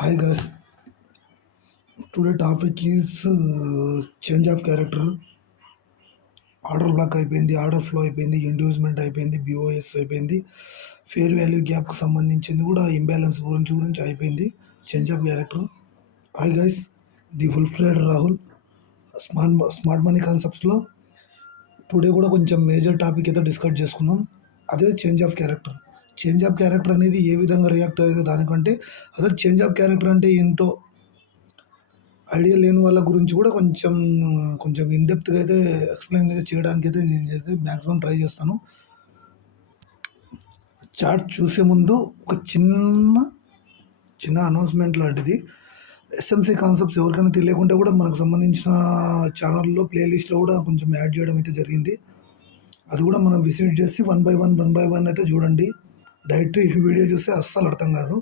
Hi guys, today topic is change of character. Order black అయిపోయింది, order flow అయిపోయింది, inducement అయిపోయింది, బిఓఎస్ అయిపోయింది, fair value గ్యాప్కి సంబంధించింది కూడా ఇంబ్యాలెన్స్ గురించి అయిపోయింది. Change of character. Hi guys, the full fled Rahul. Smart money కాన్సెప్ట్స్లో టుడే కూడా కొంచెం మేజర్ టాపిక్ అయితే డిస్కస్ చేసుకుందాం. అదే change of character. Change of character అనేది ఏ విధంగా రియాక్ట్ అయ్యేది దానికంటే అసలు చేంజ్ ఆఫ్ క్యారెక్టర్ అంటే ఏంటో ఐడియా లేని వాళ్ళ గురించి కూడా కొంచెం కొంచెం ఇన్‌డెప్త్‌గా అయితే ఎక్స్‌ప్లెయిన్ అయితే చేయడానికైతే నేనైతే మాక్సిమం ట్రై చేస్తాను. చార్ట్ చూసే ముందు ఒక చిన్న అనౌన్స్‌మెంట్ లాంటిది. ఎస్ఎంసీ కాన్సెప్ట్స్ ఎవరికైనా తెలియకుంటే కూడా మనకు సంబంధించిన ఛానల్‌లో ప్లేలిస్ట్‌లో కూడా కొంచెం యాడ్ చేయడం అయితే జరిగింది. అది కూడా మనం విజిట్ చేసి వన్ బై వన్ అయితే చూడండి. డైరెక్ట్ ఈ వీడియో చూస్తే అస్సలు అర్థం కాదు.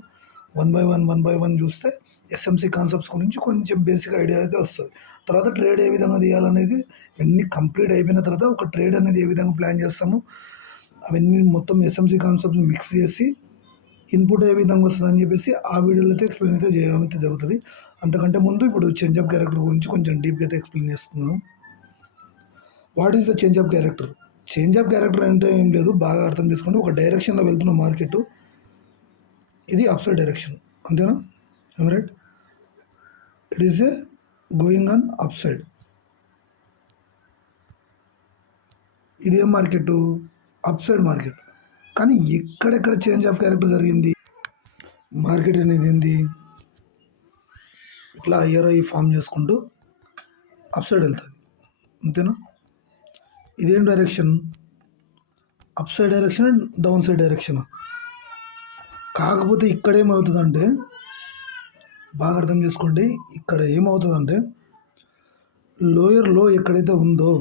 వన్ బై వన్ చూస్తే ఎస్ఎంసీ కాన్సెప్ట్స్ గురించి కొంచెం బేసిక్ ఐడియా అయితే వస్తుంది. తర్వాత ట్రేడ్ ఏ విధంగా తీయాలనేది ఇవన్నీ కంప్లీట్ అయిపోయిన తర్వాత ఒక ట్రేడ్ అనేది ఏ విధంగా ప్లాన్ చేస్తాము అవన్నీ మొత్తం ఎస్ఎంసీ కాన్సెప్ట్ని మిక్స్ చేసి ఇన్పుట్ ఏ విధంగా వస్తుంది అని చెప్పేసి ఆ వీడియోలో అయితే ఎక్స్ప్లెయిన్ అయితే చేయడం అయితే జరుగుతుంది. అంతకంటే ముందు ఇప్పుడు చేంజ్ ఆఫ్ క్యారెక్టర్ గురించి కొంచెం డీప్గా అయితే ఎక్స్ప్లెయిన్ చేస్తున్నాను. What is the change of character? Change of character అంటే ఏం లేదు, బాగా అర్థం చేసుకోండి. ఒక డైరెక్షన్లో వెళ్తున్న మార్కెట్, ఇది అప్సైడ్ డైరెక్షన్, అంతేనా? Right, it is a going on up side. ఇదేం మార్కెట్? Up side market. కానీ ఎక్కడెక్కడ చేంజ్ ఆఫ్ క్యారెక్టర్ జరిగింది? మార్కెట్ అనేది ఏంది, ఇట్లా ఐఆర్ఐ ఫామ్ చేసుకుంటూ అప్ సైడ్ వెళ్తుంది, అంతేనా? ఇదేం direction? Up side direction, down side direction. కాకపోతే ఇక్కడ ఏమవుతుందంటే, బాగా అర్థం చేసుకోండి, ఇక్కడ ఏమవుతుందంటే లోయర్ లో ఎక్కడైతే ఉందో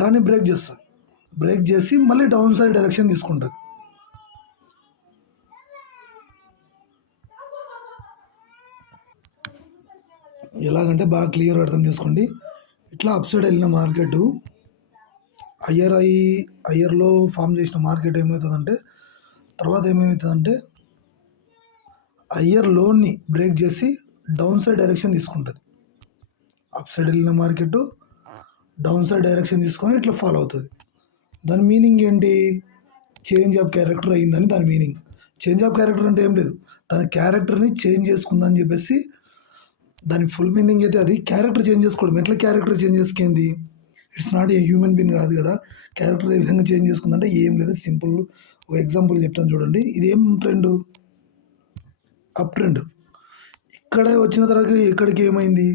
దాన్ని బ్రేక్ చేస్తుంది. బ్రేక్ చేసి మళ్ళీ డౌన్ సైడ్ డైరెక్షన్ తీసుకుంటుంది. ఎలాగంటే బాగా క్లియర్ అర్థం చేసుకోండి. ఇట్లా అప్ సైడ్ వెళ్ళిన మార్కెట్, ఐఆర్లో ఫామ్ చేసిన మార్కెట్ ఏమవుతుందంటే, తర్వాత ఏమవుతుందంటే ఐఆర్ లోన్ని బ్రేక్ చేసి డౌన్ సైడ్ డైరెక్షన్ తీసుకుంటుంది. అప్ సైడ్ వెళ్ళిన మార్కెట్ డౌన్ సైడ్ డైరెక్షన్ తీసుకొని ఇట్లా ఫాలో అవుతుంది. దాని మీనింగ్ ఏంటి? చేంజ్ ఆఫ్ క్యారెక్టర్ అయిందని దాని మీనింగ్. చేంజ్ ఆఫ్ క్యారెక్టర్ అంటే ఏం లేదు, తన క్యారెక్టర్ని చేంజ్ చేసుకుందని చెప్పేసి దాని ఫుల్ మీనింగ్ అయితే అది. క్యారెక్టర్ చేంజ్ చేసుకోవడం. ఎట్లా క్యారెక్టర్ చేంజ్ చేసుకుంది? It's not a human being కాదు కదా. క్యారెక్టర్ ఏ విధంగా చేంజ్ చేసుకుందంటే ఏం లేదు, సింపుల్ ఒక ఎగ్జాంపుల్ చెప్తాను చూడండి. ఇదేం ట్రెండ్? Up trend. ఇక్కడ వచ్చిన తర్వాత ఇక్కడికి ఏమైంది?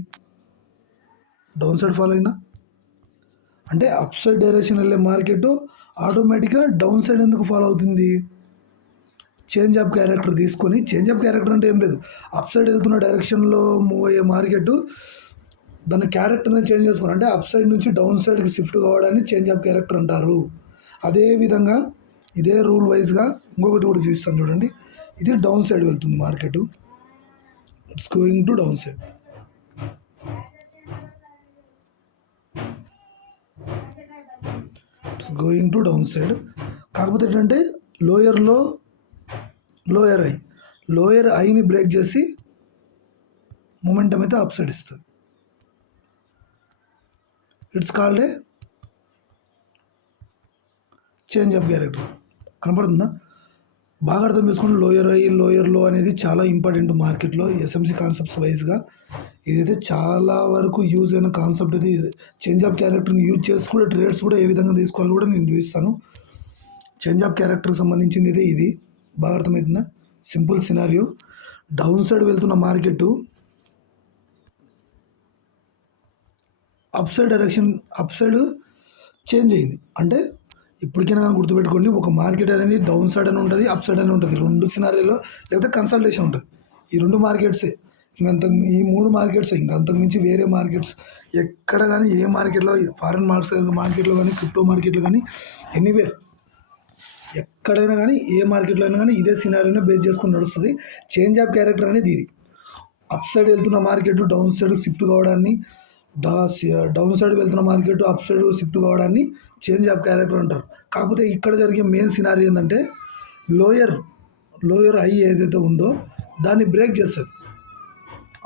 డౌన్ సైడ్ ఫాలో అయిందా? అంటే అప్ సైడ్ డైరెక్షన్ వెళ్ళే మార్కెట్ ఆటోమేటిక్గా డౌన్ సైడ్ ఎందుకు ఫాలో అవుతుంది? చేంజ్ ఆఫ్ క్యారెక్టర్ తీసుకొని. చేంజ్ ఆఫ్ క్యారెక్టర్ అంటే ఏం లేదు, అప్ సైడ్ వెళ్తున్న డైరెక్షన్లో మూవ్ అయ్యే మార్కెట్ దాని క్యారెక్టర్ని చేంజ్ చేసుకోవాలి. అంటే అప్ సైడ్ నుంచి డౌన్ సైడ్కి షిఫ్ట్ కావడాన్ని చేంజ్ ఆఫ్ క్యారెక్టర్ అంటారు. అదేవిధంగా ఇదే రూల్ వైజ్గా ఇంకొకటి కూడా చూస్తాను చూడండి. ఇది డౌన్ సైడ్ వెళ్తుంది market, it's going to down side. It's going to down side. కాకపోతే ఏంటంటే లోయర్ ఐని బ్రేక్ చేసి మొమెంటం అయితే అప్ సైడ్ ఇస్తుంది. It's called a change of character. కనపడుతుందా? బాగా అర్థం చేసుకోండి. లోయర్ లో అనేది చాలా ఇంపార్టెంట్ మార్కెట్లో ఎస్ఎంసీ కాన్సెప్ట్స్ వైజ్గా. ఇదైతే చాలా వరకు యూజ్ అయిన కాన్సెప్ట్. ఇది చేంజ్ ఆఫ్ క్యారెక్టర్ని యూజ్ చేసి కూడా ట్రేడ్స్ కూడా ఏ విధంగా తీసుకోవాలో కూడా నేను చూపిస్తాను. చేంజ్ ఆఫ్ క్యారెక్టర్కి సంబంధించింది అయితే ఇది. బాగా అర్థమవుతుందా? Simple scenario. డౌన్ సైడ్ వెళ్తున్న మార్కెట్ అప్ సైడ్ చేంజ్ అయింది. అంటే ఇప్పటికైనా గుర్తుపెట్టుకోండి, ఒక మార్కెట్ అనేది డౌన్ సైడ్ అని ఉంటుంది, అప్ సైడ్ అని ఉంటుంది. రెండు సినారీలో లేకపోతే కన్సల్టేషన్ ఉంటుంది. ఈ రెండు మార్కెట్సే, ఈ మూడు మార్కెట్సే. ఇంకా అంతకుమించి వేరే మార్కెట్స్ ఎక్కడ కానీ, ఏ మార్కెట్లో, ఫారిన్ మార్కెట్లో కానీ, క్రిప్టో మార్కెట్లో కానీ, ఎనీవేర్ ఎక్కడైనా కానీ, ఏ మార్కెట్లో అయినా కానీ ఇదే సినారీని బేస్ చేసుకుని నడుస్తుంది. చేంజ్ ఆఫ్ క్యారెక్టర్ అనేది ఇది. అప్ సైడ్ వెళ్తున్న మార్కెట్ డౌన్ సైడ్ షిఫ్ట్ కావడాన్ని, డౌన్ సైడ్ వెళ్తున్న మార్కెట్ అప్ సైడ్ షిఫ్ట్ కావడాన్ని చేంజ్ ఆఫ్ క్యారెక్టర్ అంటారు. కాకపోతే ఇక్కడ జరిగే మెయిన్ సినారీ ఏంటంటే లోయర్ హై ఏదైతే ఉందో దాన్ని బ్రేక్ చేస్తుంది.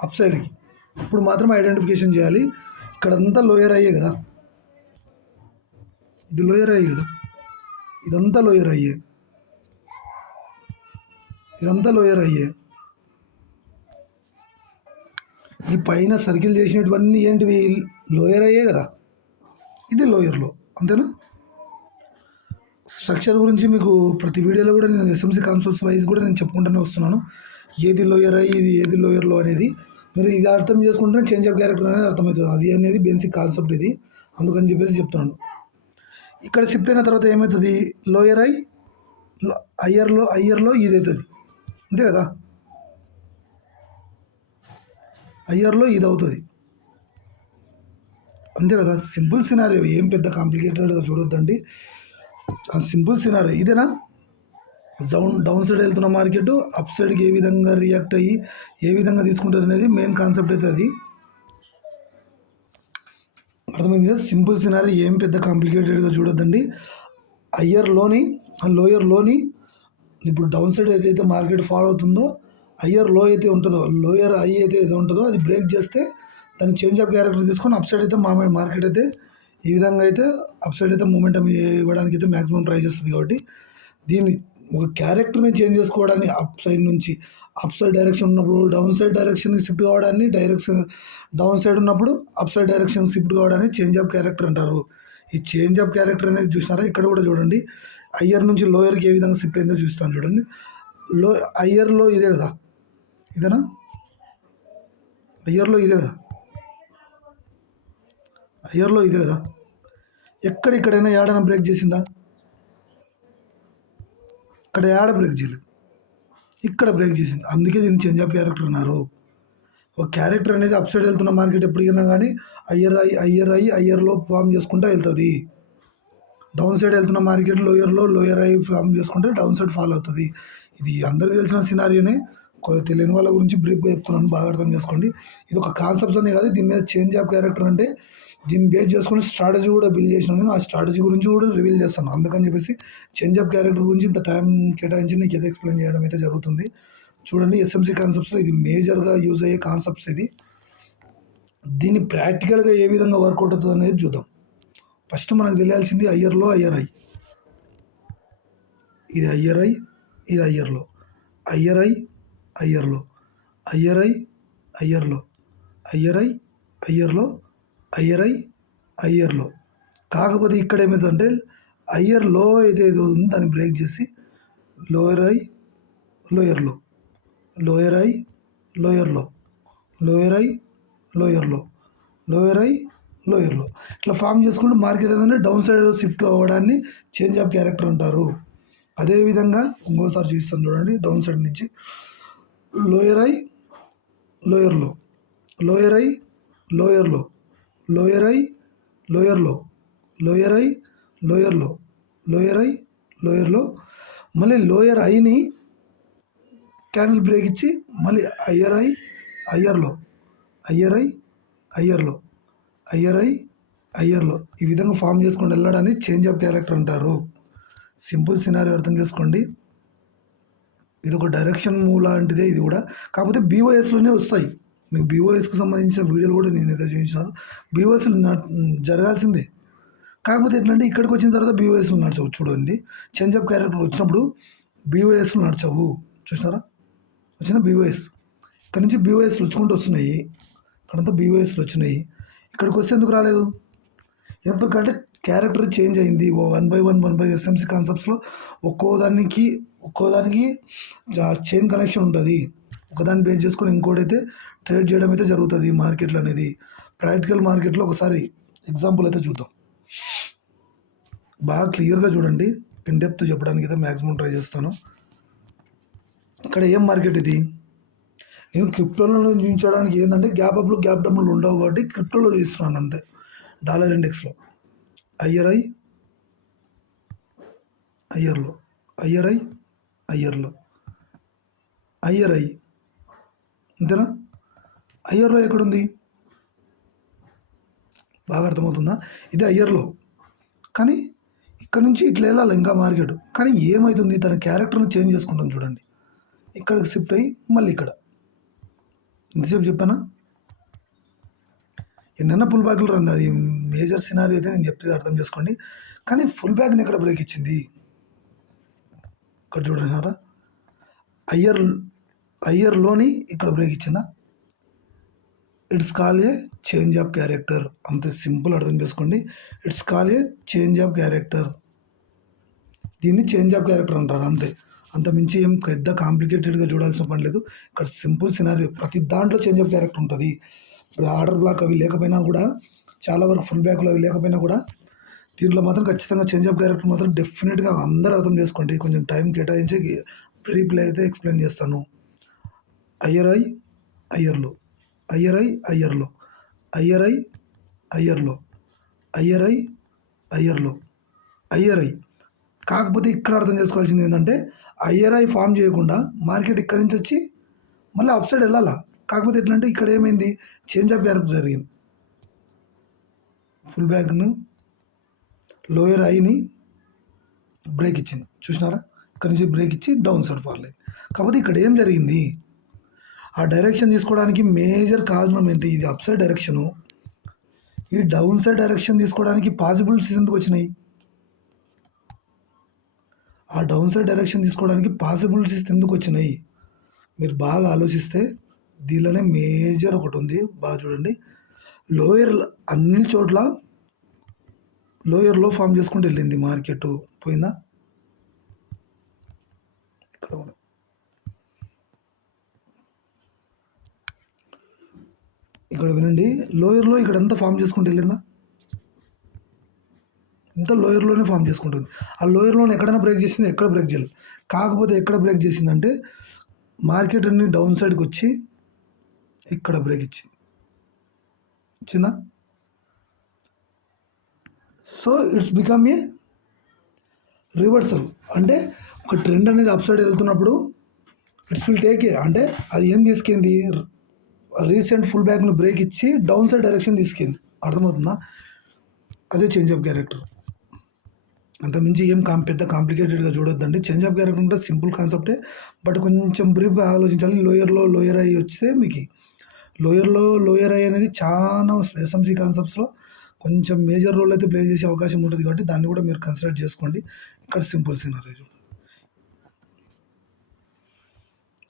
అప్ సైడ్కి, అప్పుడు మాత్రం ఐడెంటిఫికేషన్ చేయాలి. ఇక్కడంతా లోయర్ అయ్యే కదా, ఇది లోయర్ అయ్యే కదా, ఇదంతా లోయర్ అయ్యే, ఇదంతా లోయర్ అయ్యే. ఈ పైన సర్కిల్ చేసినటువన్నీ ఏంటివి, లోయర్ అయ్యే కదా, ఇది లోయర్లో, అంతేనా. స్ట్రక్చర్ గురించి మీకు ప్రతి వీడియోలో కూడా నేను ఎస్ఎంసీ కాన్సెప్ట్స్ వైజ్ కూడా నేను చెప్పుకుంటూనే వస్తున్నాను, ఏది లోయర్ అయ్యి ఇది ఏది లోయర్లో అనేది. మీరు ఇది అర్థం చేసుకుంటే చేంజ్ ఆఫ్ క్యారెక్టర్ అనేది అర్థమవుతుంది, అది అనేది బేసిక్ కాన్సెప్ట్ ఇది, అందుకని చెప్పేసి చెప్తున్నాను. ఇక్కడ షిఫ్ట్ అయిన తర్వాత ఏమవుతుంది, లోయర్ అయ్యర్లో ఇది అవుతుంది, అంతే కదా, అయ్యర్లో ఇది అవుతుంది, అంతే కదా. సింపుల్ సినారియో, ఏం పెద్ద కాంప్లికేటెడ్గా చూడొద్దండి, సింపుల్ సినారియో ఇదేనా. డౌన్ సైడ్ వెళ్తున్న మార్కెట్ అప్ సైడ్కి ఏ విధంగా రియాక్ట్ అయ్యి ఏ విధంగా తీసుకుంటారు అనేది మెయిన్ కాన్సెప్ట్ అయితే అది అర్థమైంది కదా. సింపుల్ సినారీ, ఏం పెద్ద కాంప్లికేటెడ్గా చూడొద్దండి. లోయర్లోని ఇప్పుడు డౌన్ సైడ్ ఏదైతే మార్కెట్ ఫాలో అవుతుందో, లో అయితే ఉంటుందో, లోయర్ అయితే ఏదో ఉంటుందో అది బ్రేక్ చేస్తే దాన్ని చేంజ్ ఆఫ్ క్యారెక్టర్ తీసుకొని అప్ సైడ్ అయితే మార్కెట్ అయితే ఈ విధంగా అయితే అప్ సైడ్ అయితే మూమెంటం ఇవ్వడానికి అయితే మ్యాక్సిమం ట్రై చేస్తుంది. కాబట్టి దీన్ని ఒక క్యారెక్టర్ని చేంజ్ చేసుకోవడాన్ని అప్ సైడ్ డైరెక్షన్ ఉన్నప్పుడు డౌన్ సైడ్ డైరెక్షన్కి షిఫ్ట్ కావడాన్ని, డౌన్ సైడ్ ఉన్నప్పుడు అప్ సైడ్ డైరెక్షన్ షిఫ్ట్ కావడాన్ని చేంజ్ ఆఫ్ క్యారెక్టర్ అంటారు. ఈ చేంజ్ ఆఫ్ క్యారెక్టర్ అనేది చూసినారా, ఇక్కడ కూడా చూడండి, అయ్యర్ నుంచి లోయర్కి ఏ విధంగా షిఫ్ట్ అయిందో చూస్తాను చూడండి. అయ్యర్లో ఇదే కదా, ఇదేనా, అయ్యర్లో ఇదే కదా, అయ్యర్లో ఇదే కదా. ఎక్కడైనా ఏడైనా బ్రేక్ చేసిందా, ఇక్కడ ఏడ బ్రేక్ చేయలేదు, ఇక్కడ బ్రేక్ చేసింది, అందుకే దీన్ని చేంజ్ ఆఫ్ క్యారెక్టర్ అన్నారు. ఒక క్యారెక్టర్ అనేది అప్ సైడ్ వెళ్తున్న మార్కెట్ ఎప్పటికైనా కానీ అయ్యర్లో ఫామ్ చేసుకుంటూ వెళ్తుంది. డౌన్ సైడ్ వెళ్తున్న మార్కెట్ లోయర్ అయ్యి ఫామ్ చేసుకుంటే డౌన్ సైడ్ ఫాలో అవుతుంది. ఇది అందరికీ తెలిసిన సినారియోనే, తెలియని వాళ్ళ గురించి బ్రీఫ్గా చెప్తున్నాను, బాగా అర్థం చేసుకోండి. ఇది ఒక కాన్సెప్ట్స్ అనే కాదు, దీని మీద చేంజ్ ఆఫ్ క్యారెక్టర్ అంటే దీన్ని బేస్ చేసుకుని స్ట్రాటజీ కూడా బిల్డ్ చేసినాను నేను, ఆ స్ట్రాటజీ గురించి కూడా రివీల్ చేస్తాను. అందుకని చెప్పేసి చేంజ్ ఆఫ్ క్యారెక్టర్ గురించి ఇంత టైం కేటాయించి నీకు ఏదో ఎక్స్ప్లెయిన్ చేయడం అయితే జరుగుతుంది. చూడండి, ఎస్ఎంసీ కాన్సెప్ట్స్లో ఇది మేజర్గా యూజ్ అయ్యే కాన్సెప్ట్స్ ఇది. దీన్ని ప్రాక్టికల్గా ఏ విధంగా వర్కౌట్ అవుతుంది అనేది చూద్దాం. ఫస్ట్ మనకు తెలియాల్సింది అయ్యర్ ఐ, ఇది ఇది అయ్యర్లో, అయ్యర్లో అయ్యర్లో. కాకపోతే ఇక్కడ ఏమవుతుందంటే అయ్యర్లో ఏదేదో ఉందో దాన్ని బ్రేక్ చేసి లోయర్లో ఇట్లా ఫామ్ చేసుకుంటూ మార్కెట్ ఏదంటే డౌన్ సైడ్ షిఫ్ట్ అవ్వడాన్ని చేంజ్ ఆఫ్ క్యారెక్టర్ అంటారు. అదేవిధంగా ఇంకోసారి చూస్తాను చూడండి, డౌన్ సైడ్ నుంచి లోయర్లో మళ్ళీ లోయర్ ఐని క్యాండిల్ బ్రేక్ ఇచ్చి మళ్ళీ అయ్యర్లో ఈ విధంగా ఫామ్ చేసుకొని వెళ్ళడాన్ని చేంజ్ ఆఫ్ క్యారెక్టర్ అంటారు. సింపుల్ సినారీ అర్థం చేసుకోండి. ఇది ఒక డైరెక్షన్ మూవ్ లాంటిదే ఇది కూడా, కాకపోతే బీఓఎస్లోనే వస్తాయి. మీకు బీఓఎస్కి సంబంధించిన వీడియోలు కూడా నేను ఏదో చూపించినాను. బీఓఎస్లు జరగాల్సిందే, కాకపోతే ఎట్లంటే ఇక్కడికి వచ్చిన తర్వాత బీఓఎస్లు నడచవు. చూడండి, చేంజ్ ఆఫ్ క్యారెక్టర్ వచ్చినప్పుడు బీఓఎస్లు నడచవు. చూసినారా, వచ్చిన బీఓఎస్ ఇక్కడ నుంచి బీఓఎస్లు వచ్చుకుంటూ వస్తున్నాయి, ఇక్కడంతా బీఓఎస్లు వచ్చినాయి. ఇక్కడికి వస్తే ఎందుకు రాలేదు, ఎందుకంటే క్యారెక్టర్ చేంజ్ అయింది. వన్ బై ఎస్ఎంసీ కాన్సెప్ట్స్లో ఒక్కోదానికి చైన్ కనెక్షన్ ఉంటుంది. ఒకదాన్ని బేస్ చేసుకొని ఇంకోటైతే ట్రేడ్ చేయడం అయితే జరుగుతుంది మార్కెట్లో అనేది. ప్రాక్టికల్ మార్కెట్లో ఒకసారి ఎగ్జాంపుల్ అయితే చూద్దాం, బాగా క్లియర్గా చూడండి. ఇన్ డెప్త్ చెప్పడానికి అయితే మ్యాక్సిమం ట్రై చేస్తాను. ఇక్కడ ఏం మార్కెట్ ఇది, నేను క్రిప్టోలో చూపించడానికి ఏంటంటే గ్యాప్ అప్లు గ్యాప్ డౌన్లు ఉండవు కాబట్టి క్రిప్టోలో చూస్తున్నాను అంతే. డాలర్ ఇండెక్స్లో అయ్యర్లో అంతేనా. అయ్యర్లో ఎక్కడుంది, బాగా అర్థమవుతుందా, ఇది అయ్యర్లో. కానీ ఇక్కడ నుంచి ఇట్లా వెళ్ళాలి ఇంకా మార్కెట్, కానీ ఏమవుతుంది, తన క్యారెక్టర్ని చేంజ్ చేసుకుంటాం చూడండి. ఇక్కడికి షిఫ్ట్ అయ్యి మళ్ళీ ఇక్కడ ఇంతసేపు చెప్పానా? ఎన్నైనా పుల్ బ్యాక్లు రండి, అది మేజర్ సినారీ అయితే నేను చెప్పేది అర్థం చేసుకోండి. కానీ ఫుల్ బ్యాక్ని ఎక్కడ బ్రేక్ ఇచ్చింది? ఇక్కడ చూడండి, అయ్యర్ అయ్యర్లోని ఇక్కడ బ్రేక్ ఇచ్చిందా? It's call A change of character. అంతే సింపుల్, అర్థం చేసుకోండి. It's call A change of character. దీన్ని చేంజ్ ఆఫ్ క్యారెక్టర్ అంటారు, అంతే. అంత మించి ఏం పెద్ద కాంప్లికేటెడ్గా చూడాల్సిన పని లేదు. ఇక్కడ సింపుల్ సినారీ, ప్రతి దాంట్లో చేంజ్ ఆఫ్ క్యారెక్టర్ ఉంటుంది. ఇప్పుడు ఆర్డర్ బ్లాక్ అవి లేకపోయినా కూడా, చాలా వరకు ఫుల్ బ్యాక్లు అవి లేకపోయినా కూడా, దీంట్లో మాత్రం ఖచ్చితంగా చేంజ్ ఆఫ్ క్యారెక్టర్ మాత్రం డెఫినెట్గా అందరూ అర్థం చేసుకోండి. కొంచెం టైం కేటాయించి బ్రీఫ్లో అయితే ఎక్స్ప్లెయిన్ చేస్తాను. అయ్యరై అయ్యర్లో, అయ్యరై అయ్యర్లో, అయ్యరై అయ్యర్లో, అయ్యరై అయ్యర్లో, అయ్యరై. కాకపోతే ఇక్కడ అర్థం చేసుకోవాల్సింది ఏంటంటే, ఐఆర్ఐ ఫామ్ చేయకుండా మార్కెట్ ఇక్కడి నుంచి వచ్చి మళ్ళీ అప్ సైడ్ వెళ్ళాలా. కాకపోతే ఎట్లంటే ఇక్కడ ఏమైంది, చేంజ్ ఆఫ్ క్యారెక్టర్ జరిగింది. ఫుల్ బ్యాక్ను లోయర్ ఐని బ్రేక్ ఇచ్చింది, చూసినారా? ఇక్కడ నుంచి బ్రేక్ ఇచ్చి డౌన్ సైడ్ ఫాల్ అయింది. కాకపోతే ఇక్కడ ఏం జరిగింది, ఆ డైరెక్షన్ తీసుకోవడానికి మేజర్ కారణం ఏంటి? ఇది అప్ సైడ్ డైరెక్షను. ఈ డౌన్ సైడ్ డైరెక్షన్ తీసుకోవడానికి పాసిబిలిటీస్ ఎందుకు వచ్చినాయి? ఆ డౌన్ సైడ్ డైరెక్షన్ తీసుకోవడానికి పాసిబిలిటీస్ ఎందుకు వచ్చినాయి? మీరు బాగా ఆలోచిస్తే దీనిలోనే మేజర్ ఒకటి ఉంది, బాగా చూడండి. లోయర్ అన్ని చోట్ల లోయర్లో ఫామ్ చేసుకుంటూ వెళ్ళింది మార్కెట్, పోయిందా? ఇక్కడ కూడా ఇక్కడ వినండి, లోయర్లో ఇక్కడ ఎంత ఫామ్ చేసుకుంటూ వెళ్ళిందా? ఇంత లోయర్లోనే ఫామ్ చేసుకుంటుంది. ఆ లోయర్లోనే ఎక్కడైనా బ్రేక్ చేసింది, ఎక్కడ బ్రేక్ చేయలేదు. కాకపోతే ఎక్కడ బ్రేక్ చేసిందంటే, మార్కెట్ అన్ని డౌన్ సైడ్కి వచ్చి ఇక్కడ బ్రేక్ ఇచ్చింది, ఇచ్చిందా? So it's become a reversal. అంటే ఒక ట్రెండ్ అనేది అప్ సైడ్ వెళ్తున్నప్పుడు ఇట్స్ విల్ టేక్ ఏ, అంటే అది ఏం తీసుకెళ్ళింది, రీసెంట్ ఫుల్ బ్యాక్ను బ్రేక్ ఇచ్చి డౌన్ సైడ్ డైరెక్షన్ తీసుకెళ్ళింది. అర్థమవుతుందా? అదే చేంజ్ ఆఫ్ క్యారెక్టర్. అంత మించి ఏం పెద్ద కాంప్లికేటెడ్గా చూడొద్దండి. చేంజ్ ఆఫ్ క్యారెక్టర్ అంటే సింపుల్ కాన్సెప్టే, బట్ కొంచెం బ్రీఫ్గా ఆలోచించాలి. లోయర్ ఐ వస్తే మీకు లోయర్ ఐ అనేది చాలా ఎస్ఎంసీ కాన్సెప్ట్స్లో కొంచెం మేజర్ రోల్ అయితే ప్లే చేసే అవకాశం ఉంటుంది, కాబట్టి దాన్ని కూడా మీరు కన్సిడర్ చేసుకోండి. ఇక్కడ సింపుల్ సినారీ,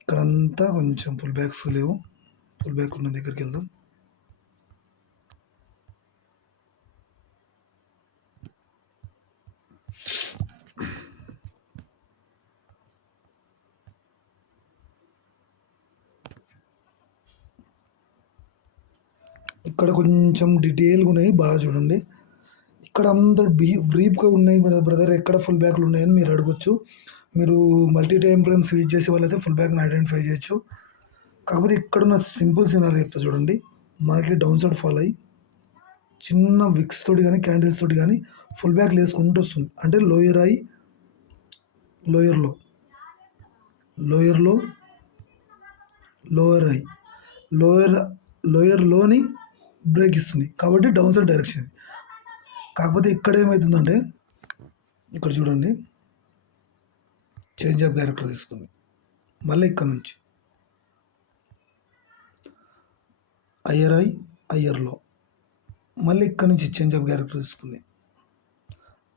ఇక్కడంతా కొంచెం ఫుల్ బ్యాక్స్ లేవు. ఫుల్ బ్యాక్ ఉన్న దగ్గరికి వెళ్దాం. ఇక్కడ కొంచెం డీటెయిల్గా ఉన్నాయి, బాగా చూడండి. ఇక్కడ అంత బ్రీఫ్గా ఉన్నాయి కదా బ్రదర్, ఎక్కడ ఫుల్ బ్యాక్లు ఉన్నాయని మీరు అడగొచ్చు. మీరు మల్టీ టైం ఫ్రేమ్స్ యూజ్ చేసే వాళ్ళైతే ఫుల్ బ్యాక్ని ఐడెంటిఫై చేయొచ్చు. కాకపోతే ఇక్కడున్న సింపుల్ సినారీ చెప్తా చూడండి. మార్కెట్ డౌన్ సైడ్ ఫాల్ అయ్యి చిన్న విక్స్ తోటి కానీ క్యాండిల్స్ తోటి కానీ ఫుల్ బ్యాక్ వేసుకుంటూ వస్తుంది. అంటే లోయర్ ఐ లోయర్లో లోయర్లో లోయర్ ఐ లోయర్లోని బ్రేక్ ఇస్తుంది, కాబట్టి డౌన్ సైడ్ డైరెక్షన్. కాకపోతే ఇక్కడ ఏమవుతుందంటే, ఇక్కడ చూడండి, చేంజ్ ఆఫ్ క్యారెక్టర్ తీసుకుంది. మళ్ళీ ఇక్కడ నుంచి అయ్యర్లో మళ్ళీ ఇక్కడ నుంచి చేంజ్ ఆఫ్ క్యారెక్టర్ తీసుకుంది.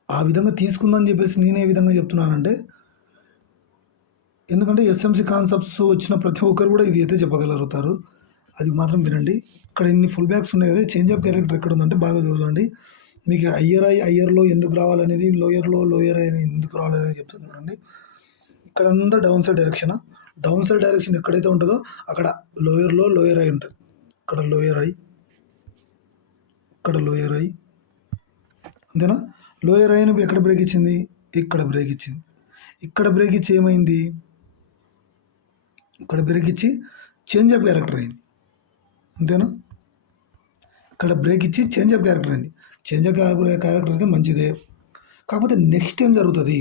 ఆ విధంగా తీసుకుందని చెప్పేసి నేను ఏ విధంగా చెప్తున్నానంటే, ఎందుకంటే ఎస్ఎంసి కాన్సెప్ట్స్ వచ్చిన ప్రతి ఒక్కరు కూడా ఇది అయితే చెప్పగలుగుతారు. అది మాత్రం వినండి. ఇక్కడ ఇన్ని ఫుల్ బ్యాక్స్ ఉన్నాయి కదా, చేంజ్ ఆఫ్ క్యారెక్టర్ ఎక్కడ ఉందంటే బాగా చూడండి. మీకు అయ్యర్లో ఎందుకు రావాలనేది, లోయర్ ఐ ఎందుకు రావాలనేది చెప్తాను చూడండి. ఇక్కడంతా డౌన్ సైడ్ డైరెక్షన్ ఎక్కడైతే ఉంటుందో అక్కడ లోయర్ ఐ ఉంటుంది. ఇక్కడ లోయర్ ఐ అంతేనా? లోయర్ ఐని ఎక్కడ బ్రేక్ ఇచ్చింది, ఇక్కడ బ్రేక్ ఇచ్చింది. ఇక్కడ బ్రేక్ ఇచ్చి ఏమైంది, ఇక్కడ బ్రేక్ ఇచ్చి చేంజ్ ఆఫ్ క్యారెక్టర్ అయింది, అంతేనా? ఇక్కడ బ్రేక్ ఇచ్చి చేంజ్ ఆఫ్ క్యారెక్టర్ అయింది. చేంజ్ ఆఫ్ క్యారెక్టర్ అయితే మంచిదే. కాకపోతే నెక్స్ట్ ఏం జరుగుతుంది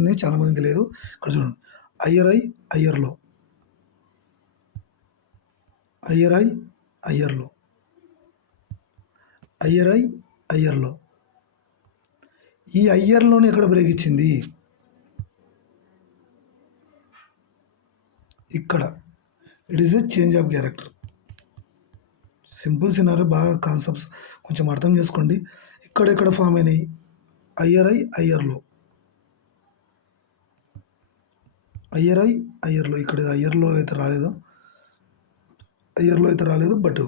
అనేది చాలామంది తెలియదు. ఇక్కడ చూడండి, అయ్యర్లో అయ్యర్లో ఈ అయ్యర్లోనే ఎక్కడ బ్రేక్ ఇచ్చింది, ఇక్కడ it is a change of character. Simple scenario, బాగా కాన్సెప్ట్స్ కొంచెం అర్థం చేసుకోండి. ఇక్కడ ఫామ్ అయినాయి హయ్యర్ ఐ హయ్యర్లో ఇక్కడ హయ్యర్లో అయితే రాలేదు బట్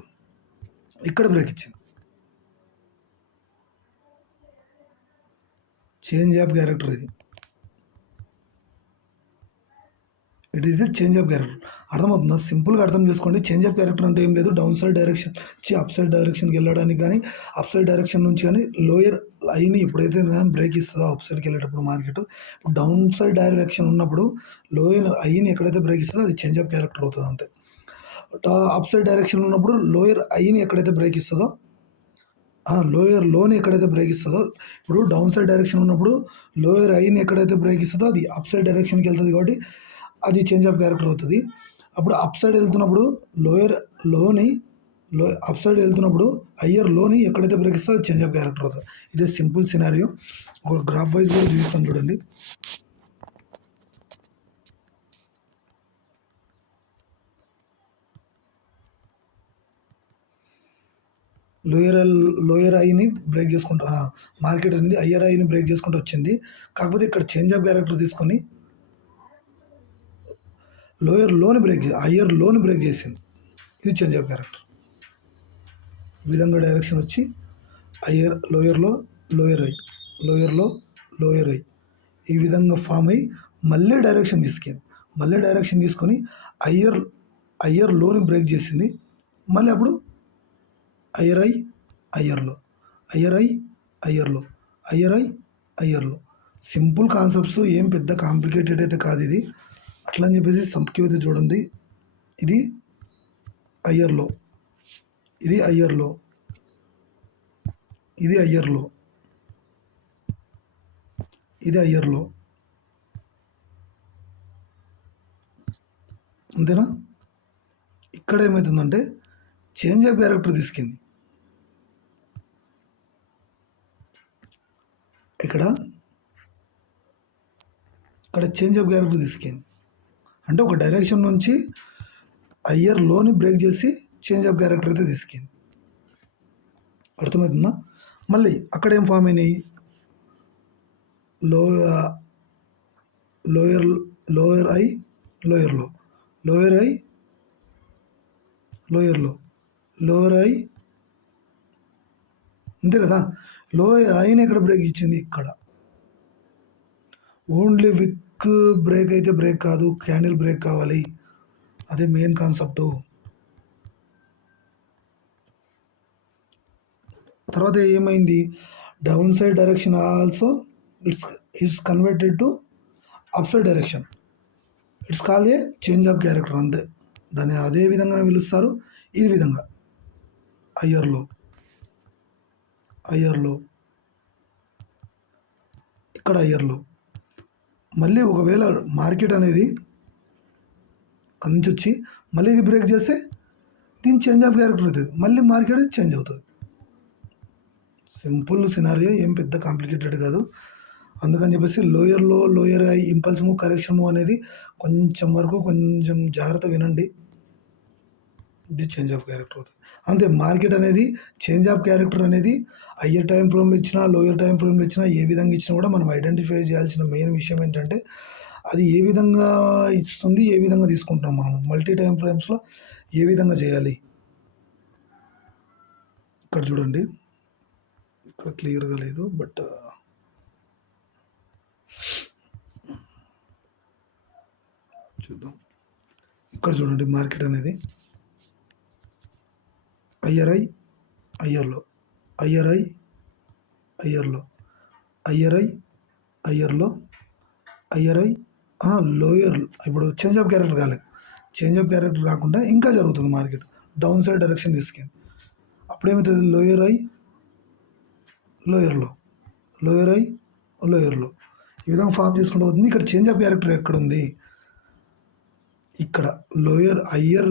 ఇక్కడ బ్రేక్ ఇచ్చింది. చేంజ్ ఆఫ్ క్యారెక్టర్ ఇది. It is a change of character. అర్థమవుతుందా? సింపుల్గా అర్థం చేసుకోండి. చేంజ్ ఆఫ్ క్యారెక్టర్ అంటే ఏం లేదు, down side direction up side డైరెక్షన్కి వెళ్ళడానికి కానీ అప్ సైడ్ డైరెక్షన్ నుంచి కానీ లోయర్ ఐని ఎప్పుడైతే బ్రేక్ ఇస్తుందో అప్ సైడ్కి వెళ్ళేటప్పుడు మార్కెట్, డౌన్ సైడ్ డైరెక్షన్ ఉన్నప్పుడు లోయర్ ఐని ఎక్కడైతే బ్రేక్ ఇస్తుందో అది చేంజ్ ఆఫ్ క్యారెక్టర్ అవుతుంది అంతే. అప్ సైడ్ డైరెక్షన్ ఉన్నప్పుడు లోయర్ ఐని ఎక్కడైతే బ్రేక్ ఇస్తుందో లోయర్ లోని ఎక్కడైతే బ్రేక్ ఇస్తుందో, ఇప్పుడు డౌన్ సైడ్ డైరెక్షన్ ఉన్నప్పుడు లోయర్ ఐని ఎక్కడైతే బ్రేక్ ఇస్తుందో అది అప్ సైడ్ డైరెక్షన్కి వెళ్తుంది కాబట్టి అది చేంజ్ ఆఫ్ క్యారెక్టర్ అవుతుంది. అప్పుడు అప్ సైడ్ వెళ్తున్నప్పుడు అప్ సైడ్ వెళ్తున్నప్పుడు హయ్యర్ లోని ఎక్కడైతే బ్రేక్ ఇస్తుందో అది చేంజ్ ఆఫ్ క్యారెక్టర్ అవుతుంది. ఇదే సింపుల్ సినారియో. ఒక గ్రాఫ్ వైజ్ కూడా చూపిస్తాను చూడండి. లోయర్ ఐని బ్రేక్ చేసుకుంటూ మార్కెట్ అనేది హయ్యర్ ఐని బ్రేక్ చేసుకుంటూ వచ్చింది. కాకపోతే ఇక్కడ చేంజ్ ఆఫ్ క్యారెక్టర్ తీసుకొని హయ్యర్ లోని బ్రేక్ చేసింది. ఇది చేంజ్ ఆఫ్ క్యారెక్టర్. ఈ విధంగా డైరెక్షన్ వచ్చి లోయర్లో లోయర్ ఐ ఈ విధంగా ఫామ్ అయ్యి మళ్ళీ డైరెక్షన్ తీసుకొని హయ్యర్ లోని బ్రేక్ చేసింది. మళ్ళీ అప్పుడు హయ్యర్లో సింపుల్ కాన్సెప్ట్స్, ఏం పెద్ద కాంప్లికేటెడ్ అయితే కాదు ఇది. అట్లా అని చెప్పేసి సంఖ్య చూడండి. ఇది హయ్యర్లో, ఇది హయ్యర్లో అంతేనా? ఇక్కడ ఏమవుతుందంటే చేంజ్ ఆఫ్ క్యారెక్టర్ తీసుకుంది. ఇక్కడ చేంజ్ ఆఫ్ క్యారెక్టర్ తీసుకుంది అంటే ఒక డైరెక్షన్ నుంచి హయ్యర్ లోని బ్రేక్ చేసి చేంజ్ ఆఫ్ క్యారెక్టర్ అయితే తీసుకుంది. అర్థమవుతుందా? మళ్ళీ అక్కడ ఏం ఫామ్ అయినాయి, లోయర్ ఐ అంతే కదా. లోయర్ ఐని ఎక్కడ బ్రేక్ ఇచ్చింది, ఇక్కడ. ఓన్లీ విక్ బ్రేక్ అయితే బ్రేక్ కాదు, క్యాండిల్ బ్రేక్ కావాలి. అదే మెయిన్ కాన్సెప్ట్. తర్వాత ఏమైంది, down side direction also it's converted to up side direction. It's call A change of character అంతే. దాన్ని అదే విధంగా పిలుస్తారు. ఈ విధంగా హయ్యర్లో ఇక్కడ హయ్యర్లో మళ్ళీ ఒకవేళ మార్కెట్ అనేది అక్కడి నుంచి వచ్చి మళ్ళీ ఇది బ్రేక్ చేస్తే దీని చేంజ్ ఆఫ్ క్యారెక్టర్ అవుతుంది, మళ్ళీ మార్కెట్ చేంజ్ అవుతుంది. సింపుల్ సినారియో, ఏం పెద్ద కాంప్లికేటెడ్ కాదు. అందుకని చెప్పేసి lower impulse move, correction move అనేది కొంచెం జాగ్రత్త వినండి. ఇది చేంజ్ ఆఫ్ క్యారెక్టర్ అవుతుంది అంతే. మార్కెట్ అనేది చేంజ్ ఆఫ్ క్యారెక్టర్ అనేది హయ్యర్ టైం ఫ్రేమ్లో ఇచ్చినా లోయర్ టైం ఫ్రేమ్లో ఇచ్చినా ఏ విధంగా ఇచ్చినా కూడా మనం ఐడెంటిఫై చేయాల్సిన మెయిన్ విషయం ఏంటంటే అది ఏ విధంగా ఇస్తుంది, ఏ విధంగా తీసుకుంటాం మనం మల్టీ టైం ఫ్రేమ్స్లో ఏ విధంగా చేయాలి. ఇక్కడ చూడండి, ఇక్కడ క్లియర్గా లేదు బట్ చూద్దాం. ఇక్కడ చూడండి, మార్కెట్ అనేది హయ్యర్లో లోయర్. ఇప్పుడు చేంజ్ ఆఫ్ క్యారెక్టర్ కాలేదు. చేంజ్ ఆఫ్ క్యారెక్టర్ కాకుండా ఇంకా జరుగుతుంది మార్కెట్ డౌన్ సైడ్ డైరెక్షన్ తీసుకుంది. అప్పుడేమవుతుంది, లోయర్లో ఈ విధంగా ఫామ్ చేసుకుంటూ పోతుంది. ఇక్కడ చేంజ్ ఆఫ్ క్యారెక్టర్ ఎక్కడ ఉంది, ఇక్కడ హయ్యర్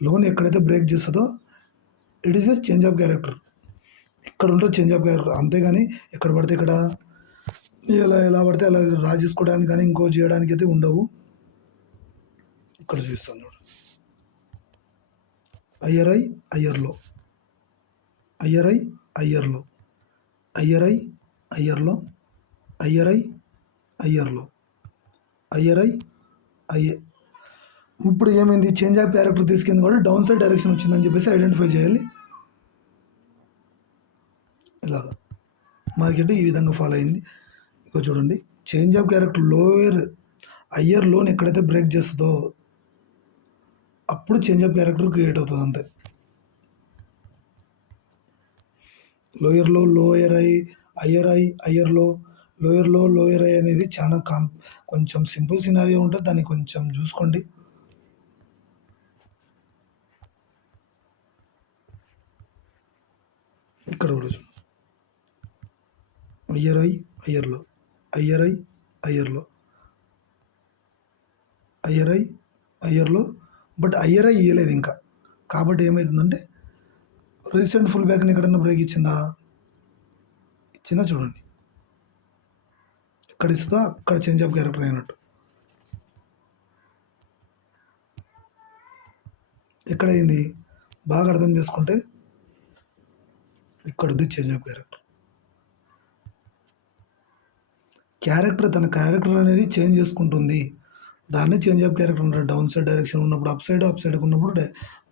లోన్ ఎక్కడైతే బ్రేక్ చేస్తుందో it is a change of character. ఇక్కడ ఉంటుంది చేంజ్ ఆఫ్ క్యారెక్టర్. అంతేగాని ఎక్కడ పడితే ఇక్కడ ఎలా పడితే అలా డ్రా చేసుకోవడానికి కానీ ఇంకో చేయడానికి అయితే ఉండవు. ఇక్కడ చూస్తాను చూడండి, ఐఆర్ఐ ఐఆర్లో, ఐఆర్ఐ ఐఆర్లో, ఐఆర్ఐ ఐఆర్లో, ఐఆర్ఐ ఐఆర్లో, ఐఆర్ఐ ఐఏ. ఇప్పుడు ఏమైంది, చేంజ్ ఆఫ్ క్యారెక్టర్ తీసుకుంది కూడా డౌన్ సైడ్ డైరెక్షన్ వచ్చిందని చెప్పేసి ఐడెంటిఫై చేయాలి. ఇలాగా మార్కెట్ ఈ విధంగా ఫాలో అయింది. ఇక చూడండి, change of character lower higher లోన్ ఎక్కడైతే బ్రేక్ చేస్తుందో అప్పుడు చేంజ్ ఆఫ్ క్యారెక్టర్ క్రియేట్ అవుతుంది అంతే. లోయర్లో లోయర్ ఐ, హయ్యర్ ఐ, హయ్యర్లో, లోయర్లో లోయర్ ఐ అనేది చాలా కొంచెం సింపుల్ సినారియో ఉంటుంది, దాన్ని కొంచెం చూసుకోండి. ఇక్కడ కూడా హయ్యర్ ఐ, హయ్యర్లో, హయ్యర్ ఐ, హయ్యర్లో, హయ్యర్ ఐ, హయ్యర్లో, బట్ హయ్యర్ ఐ ఇవ్వలేదు ఇంకా. కాబట్టి ఏమవుతుందంటే రీసెంట్ ఫుల్ బ్యాక్ని ఎక్కడన్నా బ్రేక్ ఇచ్చిందా చూడండి, ఎక్కడ ఇస్తుందో అక్కడ చేంజ్ ఆఫ్ క్యారెక్టర్ అయినట్టు. ఎక్కడైంది బాగా అర్థం చేసుకుంటే ఇక్కడ ఉంది చేంజ్ ఆఫ్ క్యారెక్టర్ తన క్యారెక్టర్ అనేది చేంజ్ చేసుకుంటుంది, దాన్ని చేంజ్ ఆఫ్ క్యారెక్టర్ అంటారు. డౌన్ సైడ్ డైరెక్షన్ ఉన్నప్పుడు అప్ సైడ్కి ఉన్నప్పుడు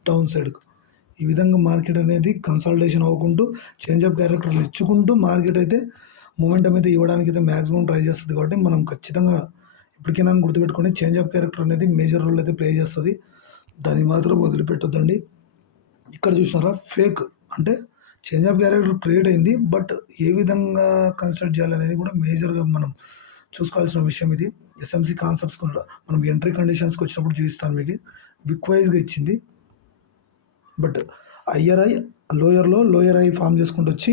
డౌన్ సైడ్కు. ఈ విధంగా మార్కెట్ అనేది కన్సల్టేషన్ అవ్వకుంటూ చేంజ్ ఆఫ్ క్యారెక్టర్లు ఇచ్చుకుంటూ మార్కెట్ అయితే మూమెంటం అయితే ఇవ్వడానికి అయితే మ్యాక్సిమం ట్రై చేస్తుంది. కాబట్టి మనం ఖచ్చితంగా ఇప్పటికైనా గుర్తుపెట్టుకొని చేంజ్ ఆఫ్ క్యారెక్టర్ అనేది మేజర్ రోల్ అయితే ప్లే చేస్తుంది, దాన్ని మాత్రం వదిలిపెట్టొద్దండి. ఇక్కడ చూసినారా, ఫేక్ అంటే చేంజ్ ఆఫ్ క్యారెక్టర్ క్రియేట్ అయింది, బట్ ఏ విధంగా కన్స్ట్రక్ట్ చేయాలనేది కూడా మేజర్గా మనం చూసుకోవాల్సిన విషయం ఇది. ఎస్ఎంసి కాన్సెప్ట్స్ కూడా మనం ఎంట్రీ కండిషన్స్కి వచ్చినప్పుడు చూపిస్తాను మీకు. విక్ వైజ్గా ఇచ్చింది, బట్ హయ్యర్ ఐ లోయర్లో లోయర్ ఐ ఫామ్ చేసుకుంటూ వచ్చి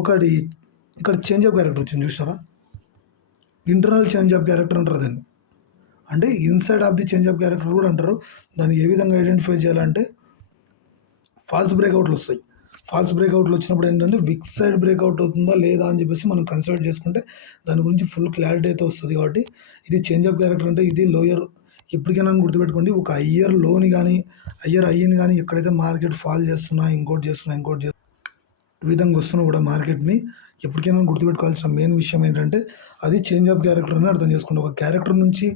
ఒకటి ఇక్కడ చేంజ్ ఆఫ్ క్యారెక్టర్ వచ్చింది చూసారా, ఇంటర్నల్ చేంజ్ ఆఫ్ క్యారెక్టర్ అంటారు దాన్ని, అంటే inside of the change of character కూడా అంటారు. దాన్ని ఏ విధంగా ఐడెంటిఫై చేయాలంటే ఫాల్స్ బ్రేక్అవుట్లు వస్తాయి. ఫాల్స్ బ్రేక్అవుట్లు వచ్చినప్పుడు ఏంటంటే విక్ సైడ్ బ్రేక్అవుట్ అవుతుందా లేదా అని చెప్పేసి మనం కన్సిడర్ చేసుకుంటే దాని గురించి ఫుల్ క్లారిటీ అయితే వస్తుంది. కాబట్టి ఇది చేంజ్ ఆఫ్ క్యారెక్టర్ అంటే ఇది లోయర్. ఇప్పటికైనా గుర్తుపెట్టుకోండి, ఒక హయ్యర్ లోని కానీ హయ్యర్ ఐని కానీ ఎక్కడైతే మార్కెట్ ఫాల్ చేస్తున్నా ఇంకోటి ఈ విధంగా వస్తున్నా కూడా మార్కెట్ని ఎప్పటికైనా గుర్తుపెట్టుకోవాల్సిన మెయిన్ విషయం ఏంటంటే అది చేంజ్ ఆఫ్ క్యారెక్టర్ అని అర్థం చేసుకోండి. ఒక క్యారెక్టర్ నుంచి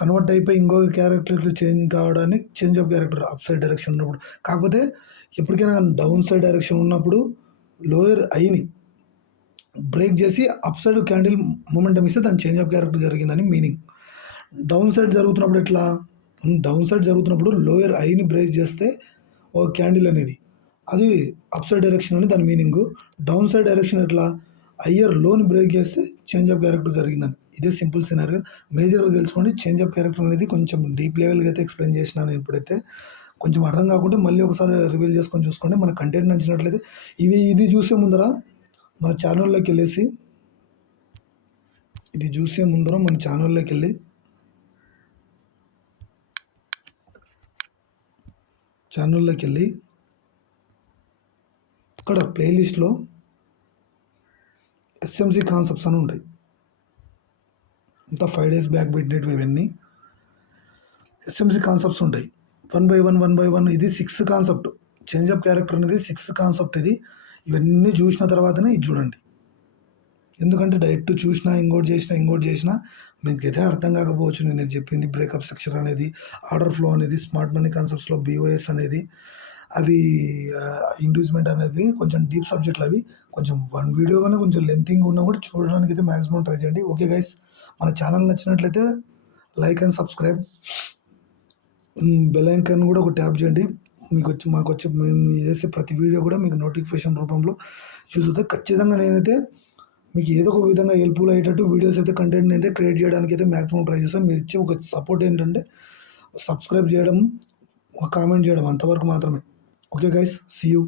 కన్వర్ట్ అయిపోయి ఇంకొక క్యారెక్టర్కి చేంజ్ కావడానికి change of character up side direction ఉన్నప్పుడు. కాకపోతే ఎప్పటికైనా డౌన్ సైడ్ డైరెక్షన్ ఉన్నప్పుడు లోయర్ ఐని బ్రేక్ చేసి అప్ సైడ్ క్యాండిల్ మూమెంటం ఇస్తే దాని చేంజ్ ఆఫ్ క్యారెక్టర్ జరిగిందని మీనింగ్. డౌన్ సైడ్ జరుగుతున్నప్పుడు ఎట్లా, డౌన్ సైడ్ జరుగుతున్నప్పుడు లోయర్ ఐని బ్రేక్ చేస్తే ఒక క్యాండిల్ అనేది అది అప్ సైడ్ డైరెక్షన్ అని దాని మీనింగ్. డౌన్ సైడ్ డైరెక్షన్ ఎట్లా, హయ్యర్ లోని బ్రేక్ చేస్తే చేంజ్ ఆఫ్ క్యారెక్టర్ జరిగిందని. ఇదే సింపుల్ సినారియో. మేజర్గా తెలుసుకోండి. చేంజ్ ఆఫ్ క్యారెక్టర్ అనేది కొంచెం డీప్ లెవెల్గా అయితే ఎక్స్ప్లెయిన్ చేసినాను ఇప్పుడైతే. కొంచెం అర్థం కాకుంటే మళ్ళీ ఒకసారి రివీల్ చేసుకొని చూసుకోండి. మన కంటెంట్ నచ్చినట్లయితే ఇది చూసే ముందర మన ఛానల్లోకి వెళ్ళేసి మన ఛానల్లోకి వెళ్ళి ఇక్కడ ప్లేలిస్ట్లో ఎస్ఎంసి కాన్సెప్ట్స్ అని ఉంటాయి. ఇంత 5 days బ్యాక్ పెట్టినవి ఇవన్నీ ఎస్ఎంసి కాన్సెప్ట్స్ ఉంటాయి. 1 by 1 ఇది 6th concept. Change of character అనేది 6th కాన్సెప్ట్. ఇవన్నీ చూసిన తర్వాతనే ఇది చూడండి. ఎందుకంటే డైరెక్ట్ చూసినా ఇంకోటి చేసినా మీకు అయితే అర్థం కాకపోవచ్చు నేను చెప్పింది. బ్రేకప్ స్ట్రక్చర్ అనేది, ఆర్డర్ ఫ్లో అనేది, స్మార్ట్ మనీ కాన్సెప్ట్స్లో BOS అనేది, అవి ఇండ్యూస్మెంట్ అనేది కొంచెం డీప్ సబ్జెక్ట్లు. అవి కొంచెం వన్ వీడియో కానీ కొంచెం లెంతింగ్ ఉన్నా కూడా చూడడానికి అయితే మ్యాక్సిమం ట్రై చేయండి. ఓకే గైస్, మన ఛానల్ నచ్చినట్లయితే like and subscribe, bell icon కూడా ఒక ట్యాప్ చేయండి. మాకు వచ్చి మేము చేసే ప్రతి వీడియో కూడా మీకు నోటిఫికేషన్ రూపంలో చూస్తే ఖచ్చితంగా నేనైతే మీకు ఏదో ఒక విధంగా హెల్ప్ఫుల్ అయ్యేటట్టు వీడియోస్ అయితే కంటెంట్ అయితే క్రియేట్ చేయడానికి అయితే మ్యాక్సిమం ట్రై చేస్తాను. మీరు ఇచ్చే ఒక సపోర్ట్ ఏంటంటే సబ్స్క్రైబ్ చేయడం, ఒక కామెంట్ చేయడం, అంతవరకు మాత్రమే. Okay guys, see you.